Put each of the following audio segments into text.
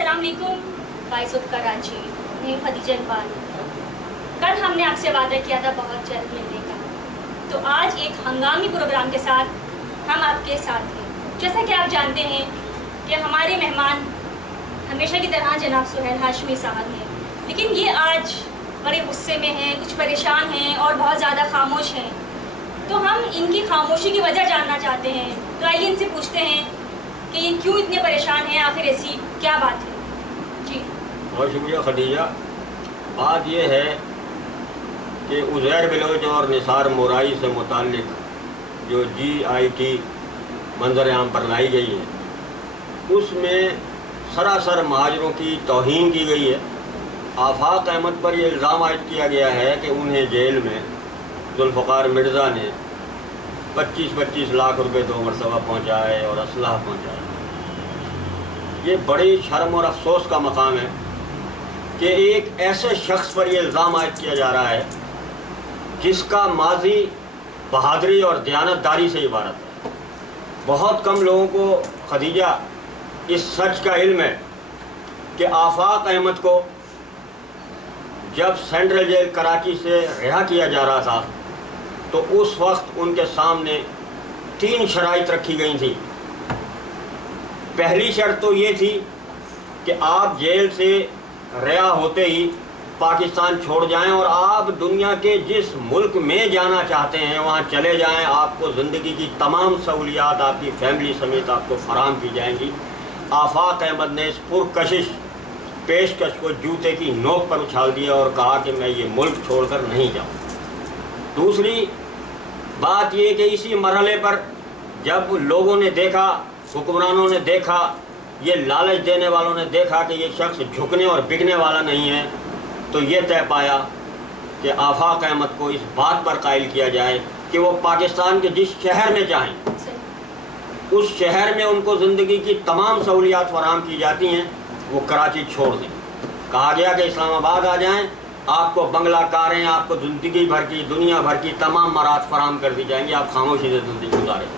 अस्सलाम वालेकुम। Voice of Karachi, मैं खदीजा इकबाल। कल हमने आपसे वादा किया था बहुत जल्द मिलने का, तो आज एक हंगामी प्रोग्राम के साथ हम आपके साथ हैं। जैसा कि आप जानते हैं कि हमारे मेहमान हमेशा की तरह जनाब सुहेल हाशमी साहब हैं, लेकिन ये आज बड़े गुस्से में हैं, कुछ परेशान हैं और बहुत ज़्यादा खामोश हैं। तो हम इनकी खामोशी की वजह जानना चाहते हैं। तो आइए इनसे पूछते हैं कि ये क्यों इतने परेशान हैं, आखिर ऐसी क्या बात है। जी बहुत शुक्रिया खदीजा। बात ये है कि उज़ैर बलोच और निसार मोराई से मुताल्लिक जो GIT मंजर आम पर लाई गई है, उसमें सरासर महाजरों की तौहीन की गई है। आफाक अहमद पर यह इल्ज़ाम आयद किया गया है कि उन्हें जेल में जुल्फ़कार मिर्ज़ा ने 25-25 लाख रुपए 2 मरतबा पहुँचाए और असलहा पहुँचाया। ये बड़ी शर्म और अफसोस का मकाम है कि एक ऐसे शख्स पर यह इल्ज़ाम आयद किया जा रहा है जिसका माजी बहादुरी और दयानतदारी से इबारत है। बहुत कम लोगों को खदीजा इस सच का इल्म है कि आफाक अहमद को जब सेंट्रल जेल कराची से रिहा किया जा रहा था तो उस वक्त उनके सामने 3 शराइत रखी गई थी। पहली शर्त तो ये थी कि आप जेल से रिहा होते ही पाकिस्तान छोड़ जाएं और आप दुनिया के जिस मुल्क में जाना चाहते हैं वहाँ चले जाएं। आपको ज़िंदगी की तमाम सहूलियात आपकी फैमिली समेत आपको फराहम की जाएंगी। आफाक अहमद ने इस पुरकशिश पेशकश को जूते की नोक पर उछाल दिया और कहा कि मैं ये मुल्क छोड़कर नहीं जाऊँ। दूसरी बात ये कि इसी मरहले पर जब लोगों ने देखा, हुक्मरानों ने देखा, ये लालच देने वालों ने देखा कि ये शख्स झुकने और बिकने वाला नहीं है, तो ये तय पाया कि आफाक अहमद को इस बात पर कायल किया जाए कि वो पाकिस्तान के जिस शहर में चाहें उस शहर में उनको ज़िंदगी की तमाम सहूलियात फराहम की जाती हैं, वो कराची छोड़ दें। कहा गया कि इस्लामाबाद आ जाएं, आपको बंगला कारें, आपको ज़िंदगी भर की दुनिया भर की तमाम मराहत फराहम कर दी जाएंगी, आप खामोशी से ज़िंदगी गुजारें।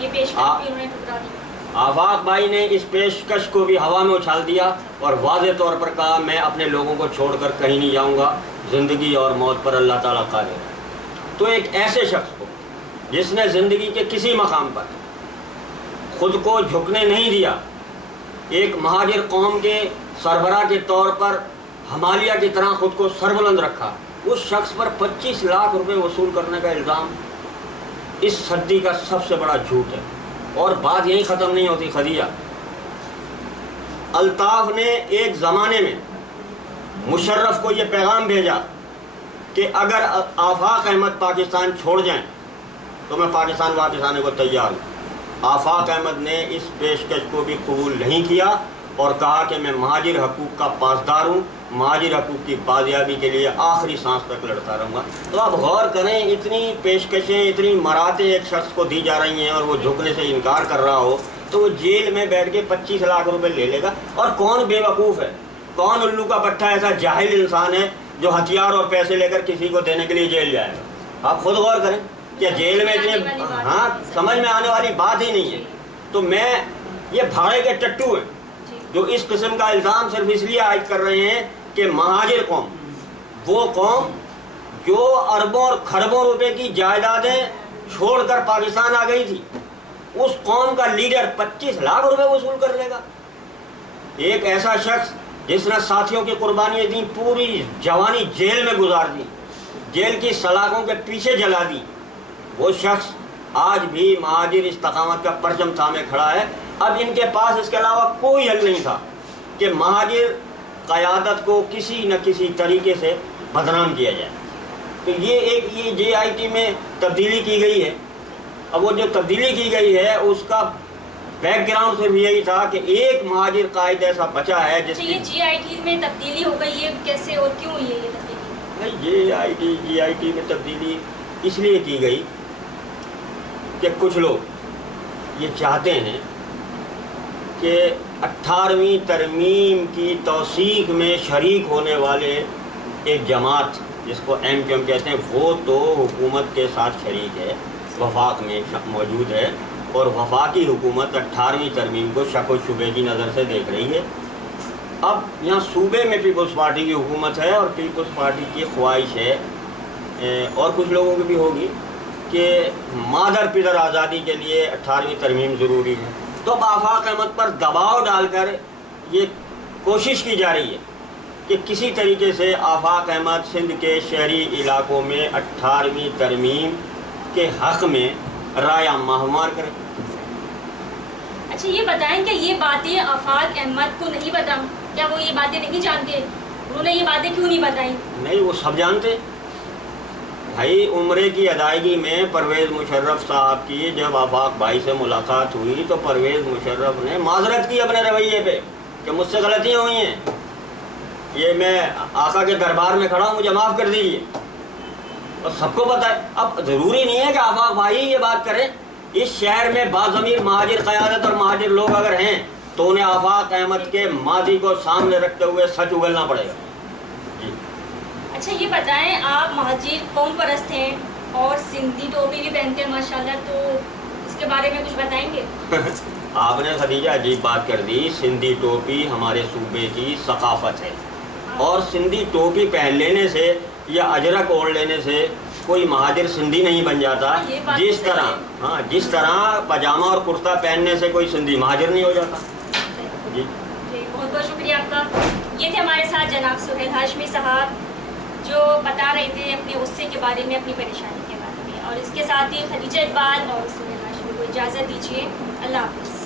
ये पेशकश भी उन्होंने ठुकरा दी। आफाक भाई ने इस पेशकश को भी हवा में उछाल दिया और वाज़ेह तौर पर कहा मैं अपने लोगों को छोड़कर कहीं नहीं जाऊंगा, ज़िंदगी और मौत पर अल्लाह ताला कादिर है। तो एक ऐसे शख्स को जिसने ज़िंदगी के किसी मकाम पर ख़ुद को झुकने नहीं दिया, एक महाजिर कौम के सरबराह के तौर पर हमालिया की तरह ख़ुद को सरबुलंद रखा, उस शख्स पर 25 लाख रुपए वसूल करने का इल्ज़ाम इस सदी का सबसे बड़ा झूठ है। और बात यहीं ख़त्म नहीं होती खदीजा। अल्ताफ़ ने एक ज़माने में मुशर्रफ को ये पैगाम भेजा कि अगर आफाक अहमद पाकिस्तान छोड़ जाएं तो मैं पाकिस्तान वापस आने को तैयार हूँ। आफाक अहमद ने इस पेशकश को भी कबूल नहीं किया और कहा कि मैं महाजिर हकूक़ का पासदार हूँ, महाजिर हकूक़ की बाजियाबी के लिए आखिरी सांस तक लड़ता रहूँगा। तो आप गौर करें, इतनी पेशकशें, इतनी मरातें एक शख्स को दी जा रही हैं और वो झुकने से इनकार कर रहा हो तो वो जेल में बैठ के 25 लाख रुपए ले लेगा। और कौन बेवकूफ़ है, कौन उल्लू का पट्टा ऐसा जाहिल इंसान है जो हथियार और पैसे लेकर किसी को देने के लिए जेल जाएगा। आप खुद गौर करें कि जेल में इतने, हाँ, समझ में आने वाली बात ही नहीं है। तो मैं, ये भाड़े के टट्टू हैं जो इस किस्म का इल्ज़ाम सिर्फ इसलिए आयद कर रहे हैं कि महाजिर कौम, वो कौम जो अरबों और खरबों रुपए की जायदादें छोड़कर पाकिस्तान आ गई थी, उस कौम का लीडर 25 लाख रुपए वसूल कर लेगा। एक ऐसा शख्स जिसने साथियों की कुर्बानियाँ दी, पूरी जवानी जेल में गुजार दी, जेल की सलाखों के पीछे जला दी, वो शख्स आज भी महाजिर इस्तकामत का परचम थामे खड़ा है। अब इनके पास इसके अलावा कोई हल नहीं था कि महाजिर क़यादत को किसी न किसी तरीके से बदनाम किया जाए। तो ये JIT में तब्दीली की गई है। अब वो जो तब्दीली की गई है उसका बैकग्राउंड सिर्फ यही था कि एक महाजिर कायद ऐसा बचा है जिसकी ये GIT में तब्दीली हो गई है, कैसे और क्यों हुई है ये तब्दीली? भाई GIT में तब्दीली इसलिए की गई कि कुछ लोग ये चाहते हैं कि 18वीं तरमीम की तौसीक में शरीक होने वाले एक जमात जिसको MQM कहते हैं, वो तो हुकूमत के साथ शरीक है, वफाक में मौजूद है और वफाकी हुकूमत 18वीं तरमीम को शक व शुबे की नज़र से देख रही है। اب یہاں صوبے میں پیپلز پارٹی کی حکومت ہے اور پیپلز پارٹی کی خواہش ہے اور کچھ لوگوں کی بھی ہوگی کہ مادر پدر آزادی کے لیے 18ویں ترمیم ضروری ہے. تو اب آفاق احمد پر دباؤ ڈال کر یہ کوشش کی جا رہی ہے کہ کسی طریقے سے آفاق احمد سندھ کے شہری علاقوں میں 18ویں ترمیم کے حق میں رائے عامہ ہموار کریں. اچھا یہ بتائیں کہ یہ باتیں آفاق احمد کو نہیں پتا؟ کیا وہ یہ باتیں نہیں جانتے؟ انہوں نے یہ باتیں کیوں نہیں بتائیں؟ نہیں، وہ سب جانتے. بھائی عمرے کی ادائیگی میں پرویز مشرف صاحب کی جب آفاق بھائی سے ملاقات ہوئی تو پرویز مشرف نے معذرت کی اپنے رویے پہ کہ مجھ سے غلطیاں ہوئی ہیں، یہ میں آقا کے دربار میں کھڑا ہوں، مجھے معاف کر دیجیے. اور سب کو پتہ ہے. اب ضروری نہیں ہے کہ آفاق بھائی یہ بات کریں. اس شہر میں باضمیر مہاجر قیادت اور مہاجر لوگ اگر ہیں تو انہیں آفاق احمد کے ماضی کو سامنے رکھتے ہوئے سچ اگلنا پڑے گا. جی اچھا یہ بتائیں، آپ مہاجر قوم پرست ہیں اور سندھی ٹوپی بھی پہنتے ہیں ماشاءاللہ، تو اس کے بارے میں کچھ بتائیں گے؟ آپ نے خدیجہ عجیب بات کر دی. سندھی ٹوپی ہمارے صوبے کی ثقافت ہے اور سندھی ٹوپی پہن لینے سے یا اجرک اوڑھ لینے سے کوئی مہاجر سندھی نہیں بن جاتا. جس طرح پاجامہ اور کرتا پہننے سے کوئی سندھی مہاجر نہیں ہو جاتا. جی بہت بہت شکریہ آپ کا. یہ تھے ہمارے ساتھ جناب سہیل ہاشمی صاحب جو بتا رہے تھے اپنے غصے کے بارے میں، اپنی پریشانی کے بارے میں، اور اس کے ساتھ ہی خدیجہ اقبال اور سہیل ہاشمی کو اجازت دیجیے. اللہ حافظ.